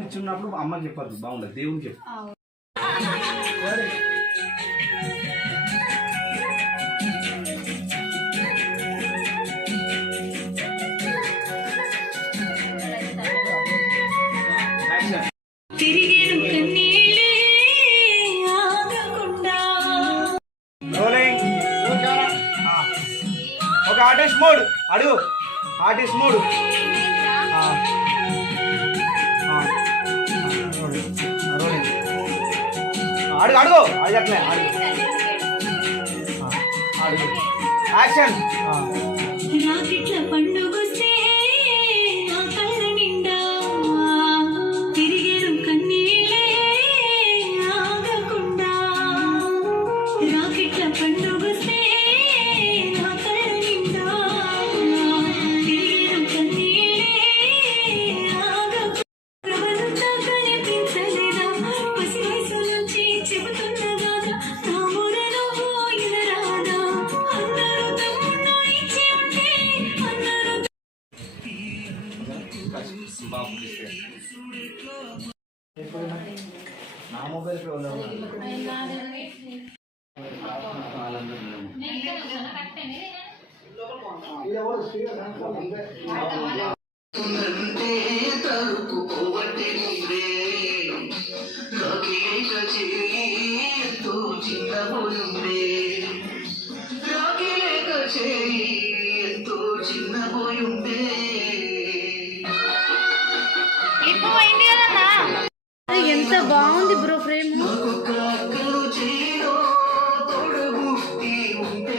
Tension ఉన్నప్పుడు అమ్మకి చెప్పద్దు. బాగుండదు. దేవునికి చెప్పు. ఒక ఆర్టిస్ట్ మోడ్. అడుగు. Artist mode. అడుగు అడుగు. అది అట్లే అడుగు. ఆ. అడుగు. యాక్షన్ నా మొబైల్ నీవే రాకేశ చేయి ఎంతో చిన్నపోయిందే రాకేలేక చేయి ఎంతో ఎంత బాగుంది బ్రో ఫ్రేమ్. అక్కను చేలో తొడబుట్టి ఉంటే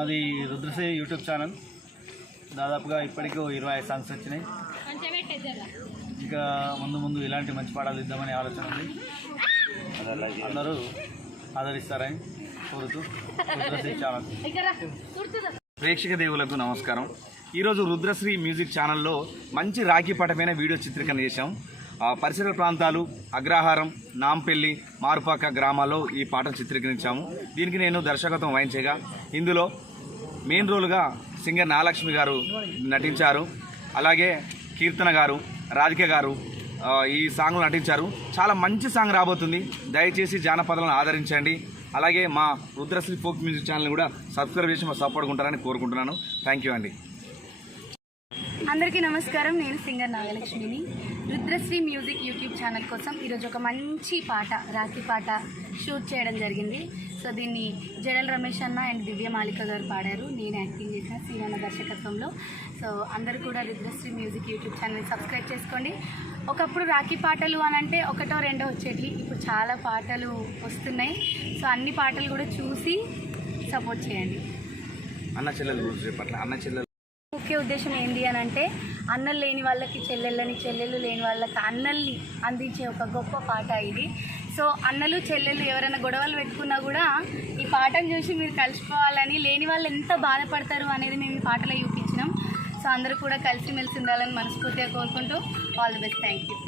మాది రుద్రశ్రీ యూట్యూబ్ ఛానల్. దాదాపుగా ఇప్పటికీ ఓ ఇరవై ఐదు సాంగ్స్ వచ్చినాయి. ఇంకా ముందు ముందు ఇలాంటి మంచి పాటలు ఇద్దామనే ఆలోచన ఉంది. అందరూ ఆదరిస్తారని కోరుతూ రుద్రశ్రీ ఛానల్. ప్రేక్షక దేవులకు నమస్కారం. ఈరోజు రుద్రశ్రీ మ్యూజిక్ ఛానల్లో మంచి రాఖీ పటమైన వీడియో చిత్రీకరణ చేశాం. పరిసర ప్రాంతాలు అగ్రహారం నాంపెల్లి మారుపాక గ్రామాల్లో ఈ పాటను చిత్రీకరించాము. దీనికి నేను దర్శకత్వం వహించగా ఇందులో మెయిన్ రోల్గా సింగర్ నాగలక్ష్మి గారు నటించారు. అలాగే కీర్తన గారు రాధిక గారు ఈ సాంగ్లో నటించారు. చాలా మంచి సాంగ్ రాబోతుంది. దయచేసి జానపదాలను ఆదరించండి. అలాగే మా రుద్రశ్రీ ఫోక్ మ్యూజిక్ ఛానల్ కూడా సబ్స్క్రైబ్ చేసి మా సపోర్ట్ ఉంటారని కోరుకుంటున్నాను. థ్యాంక్ యూ అండి. అందరికీ నమస్కారం. నేను సింగర్ నాగలక్ష్మిని. రుద్రశ్రీ మ్యూజిక్ యూట్యూబ్ ఛానల్ కోసం ఈరోజు ఒక మంచి పాట రాతి పాట షూట్ చేయడం జరిగింది. సో దీన్ని జడల్ రమేష్ అన్న అండ్ దివ్య మాలిక గారు పాడారు. నేను యాక్టింగ్ చేసిన సీనన్న దర్శకత్వంలో. సో అందరూ కూడా Rudrasri music YouTube channel subscribe చేసుకోండి. ఒకప్పుడు రాఖీ పాటలు అని అంటే ఒకటో రెండో వచ్చేటి ఇప్పుడు చాలా పాటలు వస్తున్నాయి. సో అన్ని పాటలు కూడా చూసి సపోర్ట్ చేయండి. అన్న చెల్లెలు అన్న చెల్లెలు ముఖ్య ఉద్దేశం ఏంటి అని అంటే అన్నలు లేని వాళ్ళకి చెల్లెళ్ళని చెల్లెళ్ళు లేని వాళ్ళకి అన్నల్ని అందించే ఒక గొప్ప పాట ఇది. సో అన్నలు చెల్లెలు ఎవరైనా గొడవలు పెట్టుకున్నా కూడా ఈ పాటను చూసి మీరు కలిసిపోవాలని లేని వాళ్ళు ఎంత బాధపడతారు అనేది మేము ఈ పాటలో చూపించినాం. సో అందరూ కూడా కలిసిమెలిసి ఉండాలని మనస్ఫూర్తిగా కోరుకుంటూ all the best. Thank you.